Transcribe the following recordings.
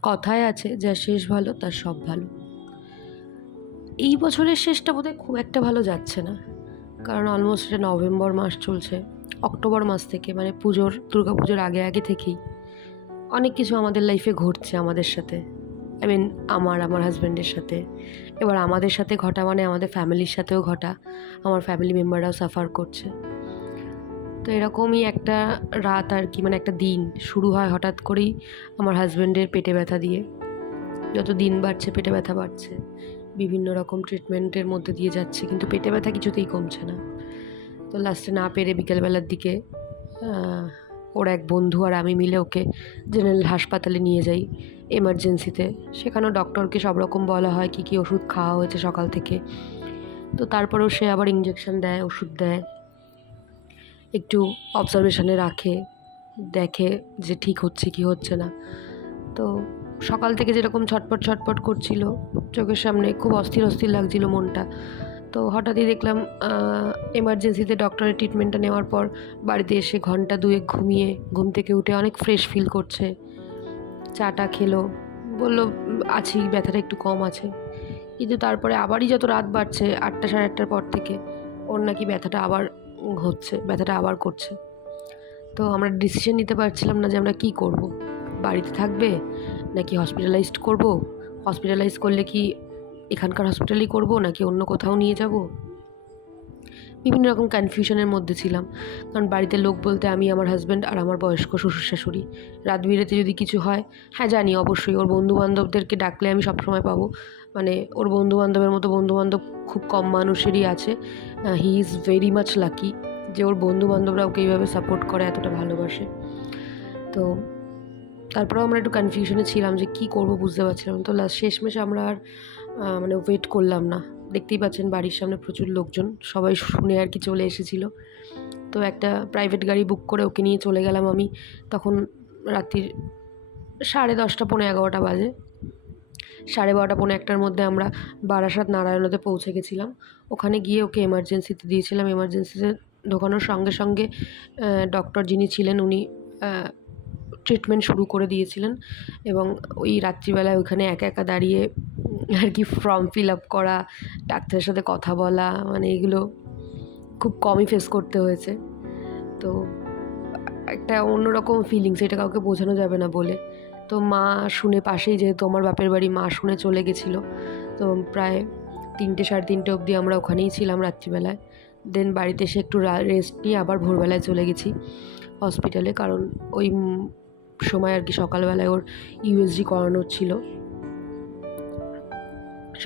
কথায় আছে, যার শেষ ভালো তার সব ভালো। এই বছরের শেষটা বোধহয় খুব একটা ভালো যাচ্ছে না, কারণ অলমোস্ট এটা নভেম্বর মাস চলছে। অক্টোবর মাস থেকে মানে দুর্গা পুজোর আগে আগে থেকেই অনেক কিছু আমাদের লাইফে ঘটছে আমাদের সাথে। মিন আমার হাজব্যান্ডের সাথে। এবার আমাদের সাথে ঘটা মানে আমাদের ফ্যামিলির সাথেও ঘটা, আমার ফ্যামিলি মেম্বাররাও সাফার করছে। তো এরকমই একটা রাত আর কি, মানে একটা দিন শুরু হয় হঠাৎ করেই আমার হাজব্যান্ডের পেটে ব্যথা দিয়ে। যত দিন বাড়ছে পেটে ব্যথা বাড়ছে, বিভিন্ন রকম ট্রিটমেন্টের মধ্যে দিয়ে যাচ্ছে, কিন্তু পেটে ব্যথা কিছুতেই কমছে না। তো লাস্টে না পেরে বিকেলবেলার দিকে ওর এক বন্ধু আর আমি মিলে ওকে জেনারেল হাসপাতালে নিয়ে যাই, এমার্জেন্সিতে। সেখানেও ডক্টরকে সব রকম বলা হয় কী কী ওষুধ খাওয়া হয়েছে সকাল থেকে। তো তারপরেও সে আবার ইঞ্জেকশন দেয়, ওষুধ দেয়, একটু অবজারভেশনে রাখে, দেখে যে ঠিক হচ্ছে কি হচ্ছে না। তো সকাল থেকে যেরকম ছটপট ছটপট করছিল, চোখের সামনে খুব অস্থির অস্থির লাগছিল মনটা। তো হঠাৎই দেখলাম এমার্জেন্সিতে ডক্টরের ট্রিটমেন্টটা নেওয়ার পর বাড়িতে এসে ঘন্টা দুয়েক ঘুমিয়ে ঘুম থেকে উঠে অনেক ফ্রেশ ফিল করছে। চাটা খেলো, বললো আছি, ব্যথাটা একটু কম আছে। কিন্তু তারপরে আবারই যত রাত বাড়ছে, 8টা সাড়ে 8টার পর থেকে ওর নাকি ব্যথাটা আবার হচ্ছে, ব্যথাটা আবার করছে। তো আমরা ডিসিশন নিতে পারছিলাম না যে আমরা কী করব, বাড়িতে থাকবে নাকি হসপিটালাইজড করব। হসপিটালাইজ করলে কি এখানকার হসপিটালেই করব নাকি অন্য কোথাও নিয়ে যাব। বিভিন্ন রকম কনফিউশনের মধ্যে ছিলাম, কারণ বাড়িতে লোক বলতে আমি, আমার হাজব্যান্ড আর আমার বয়স্ক শ্বশুর শাশুড়ি। রাত বিরেতে যদি কিছু হয়, হ্যাঁ জানি অবশ্যই ওর বন্ধুবান্ধবদেরকে ডাকলে আমি সবসময় পাবো। মানে ওর বন্ধুবান্ধবের মতো বন্ধুবান্ধব খুব কম মানুষেরই আছে। He is very much lucky যে ওর বন্ধুবান্ধবরা ওকে এইভাবে সাপোর্ট করে, এতটা ভালোবাসে। তো তারপরেও আমরা একটু কনফিউশনে ছিলাম যে কী করব, বুঝতে পারছিলাম। তো শেষমেশ আমরা আর মানে ওয়েট করলাম না। দেখতেই পাচ্ছেন বাড়ির সামনে প্রচুর লোকজন, সবাই শুনে আর কি চলে এসেছিল। তো একটা প্রাইভেট গাড়ি বুক করে ওকে নিয়ে চলে গেলাম আমি। তখন রাত্রির 10:30 পৌনে 11টা বাজে। 12:30 পৌনে 1টার মধ্যে আমরা বারাসাত নারায়ণতে পৌঁছে গেছিলাম। ওখানে গিয়ে ওকে এমার্জেন্সিতে দিয়েছিলাম। এমার্জেন্সিতে ঢোকানোর সঙ্গে সঙ্গে ডক্টর যিনি ছিলেন উনি ট্রিটমেন্ট শুরু করে দিয়েছিলেন। এবং ওই রাত্রিবেলায় ওখানে একা একা দাঁড়িয়ে আর কি ফর্ম ফিল আপ করা, ডাক্তারের সাথে কথা বলা, মানে এগুলো খুব কমই ফেস করতে হয়েছে। তো একটা অন্যরকম ফিলিংস, এটা কাউকে বোঝানো যাবে না বলে। তো মা শুনে, পাশেই যেহেতু আমার বাপের বাড়ি, মা শুনে চলে গেছিলো। তো প্রায় 3টে সাড়ে 3টে অবধি আমরা ওখানেই ছিলাম রাত্রিবেলায়। দেন বাড়িতে এসে একটু রেস্ট নিয়ে আবার ভোরবেলায় চলে গেছি হসপিটালে, কারণ ওই সময় আর কি সকালবেলায় ওর ইউএসজি করানোর ছিল।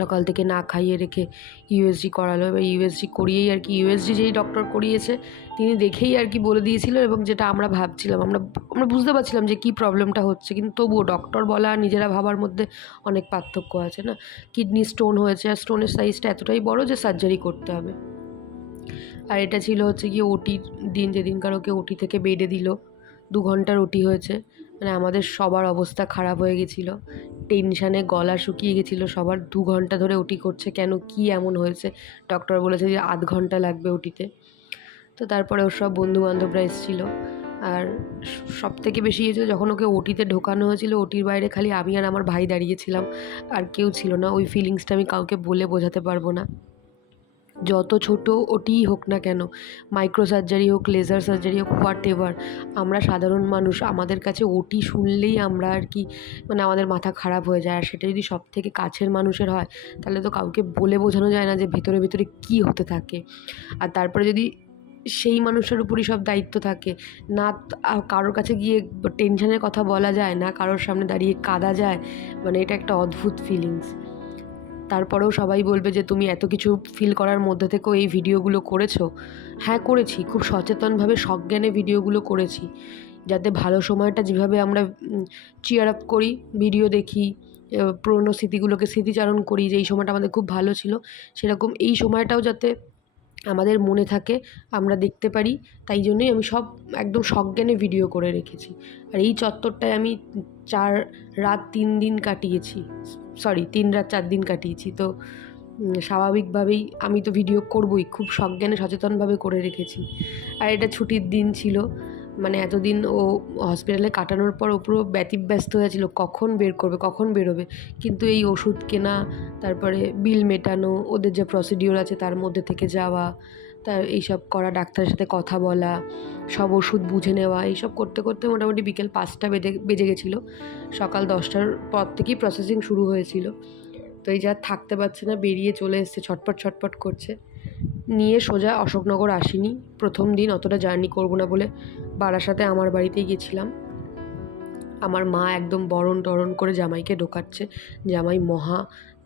সকাল থেকে না খাইয়ে রেখে ইউএসজি করালো। এবার ইউএসজি করিয়েই আর কি, ইউএসজি যেই ডক্টর করিয়েছে তিনি দেখেই আর কি বলে দিয়েছিল, এবং যেটা আমরা ভাবছিলাম, আমরা বুঝতে পারছিলাম যে কী প্রবলেমটা হচ্ছে, কিন্তু তবুও ডক্টর বলা আর নিজেরা ভাবার মধ্যে অনেক পার্থক্য আছে না। কিডনি স্টোন হয়েছে, আর স্টোনের সাইজটা এতটাই বড় যে সার্জারি করতে হবে। আর এটা ছিল হচ্ছে গিয়ে ওটির দিন, যেদিনকার ওকে ওটি থেকে বেডে দিল। 2 ঘন্টার ওটি হয়েছে। মানে আমাদের সবার অবস্থা খারাপ হয়ে গেছিলো, টেনশানে গলা শুকিয়ে গেছিলো সবার। 2 ঘন্টা ধরে ওটি করছে, কেন কী এমন হয়েছে, ডক্টর বলেছে যে আধ ঘন্টা লাগবে ওটিতে। তো তারপরে ওর সব বন্ধুবান্ধবরা এসেছিলো। আর সবথেকে বেশি হয়েছে যখন ওকে ওটিতে ঢোকানো হয়েছিল, ওটির বাইরে খালি আমি আর আমার ভাই দাঁড়িয়েছিলাম, আর কেউ ছিল না। ওই ফিলিংসটা আমি কাউকে বলে বোঝাতে পারবো না। যত ছোট ওটিই হোক না কেন, মাইক্রো সার্জারি হোক, লেজার সার্জারি হোক, হোয়াট এভার, আমরা সাধারণ মানুষ, আমাদের কাছে ওটি শুনলেই আমরা আর কি, মানে আমাদের মাথা খারাপ হয়ে যায়। আর সেটা যদি সব থেকে কাছের মানুষের হয়, তাহলে তো কাউকে বলে বোঝানো যায় না যে ভেতরে ভেতরে কী হতে থাকে। আর তারপরে যদি সেই মানুষের উপরই সব দায়িত্ব থাকে, না কারোর কাছে গিয়ে টেনশনের কথা বলা যায়, না কারোর সামনে দাঁড়িয়ে কাঁদা যায়, মানে এটা একটা অদ্ভুত ফিলিংস। তারপরেও সবাই বলবে যে তুমি এত কিছু ফিল করার মধ্যে থেকেও এই ভিডিওগুলো করেছো। হ্যাঁ করেছি, খুব সচেতনভাবে সজ্ঞানে ভিডিওগুলো করেছি, যাতে ভালো সময়টা যেভাবে আমরা চিয়ার আপ করি, ভিডিও দেখি, পুরনো স্মৃতিগুলোকে স্মৃতিচারণ করি যে এই সময়টা আমাদের খুব ভালো ছিল, সেরকম এই সময়টাও যাতে আমাদের মনে থাকে, আমরা দেখতে পারি। তাই জন্যই আমি সব একদম সজ্ঞানে ভিডিও করে রেখেছি। আর এই চত্বরটায় আমি 4 রাত 3 দিন কাটিয়েছি, 3 রাত 4 দিন কাটিয়েছি। তো স্বাভাবিকভাবেই আমি তো ভিডিও করবই, খুব সজ্ঞানে সচেতনভাবে করে রেখেছি। আর এটা ছুটির দিন ছিল, মানে এতদিন ও হসপিটালে কাটানোর পর ও পুরো ব্যতিব্যস্ত হয়েছিল কখন বের করবে, কখন বেরোবে। কিন্তু এই ওষুধ কেনা, তারপরে বিল মেটানো, ওদের যে প্রসিডিওর আছে তার মধ্যে থেকে যাওয়া, তার এইসব করা, ডাক্তারের সাথে কথা বলা, সব ওষুধ বুঝে নেওয়া, এইসব করতে করতে মোটামুটি বিকেল 5টা বেজে গেছিলো। সকাল 10টার পর থেকেই প্রসেসিং শুরু হয়েছিল। তো এই যা থাকতে পারছে না, বেরিয়ে চলে এসছে, ছটপট ছটপট করছে। নিয়ে সোজা অশোকনগর আসিনি প্রথম দিন, অতটা জার্নি করবো না বলে বারাসাতে আমার বাড়িতেই গেছিলাম। আমার মা একদম বরণ টরণ করে জামাইকে ঢোকাচ্ছে। জামাই মহা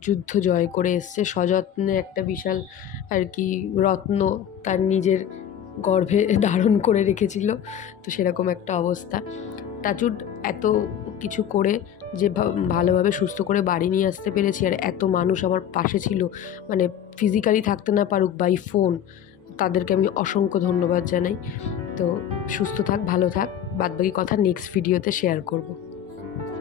যুদ্ধ জয় করে এসছে, সযত্নে একটা বিশাল আর কি রত্ন তার নিজের গর্ভে ধারণ করে রেখেছিল। তো সেরকম একটা অবস্থা। টাচুড এত কিছু করে যে ভালোভাবে সুস্থ করে বাড়ি নিয়ে আসতে পেরেছি, আর এত মানুষ আমার পাশে ছিল, মানে ফিজিক্যালি থাকতে না পারুক বাই ফোন, তাদেরকে আমি অসংখ্য ধন্যবাদ জানাই। তো সুস্থ থাক, ভালো থাক, বাদবাকি কথা নেক্সট ভিডিওতে শেয়ার করব।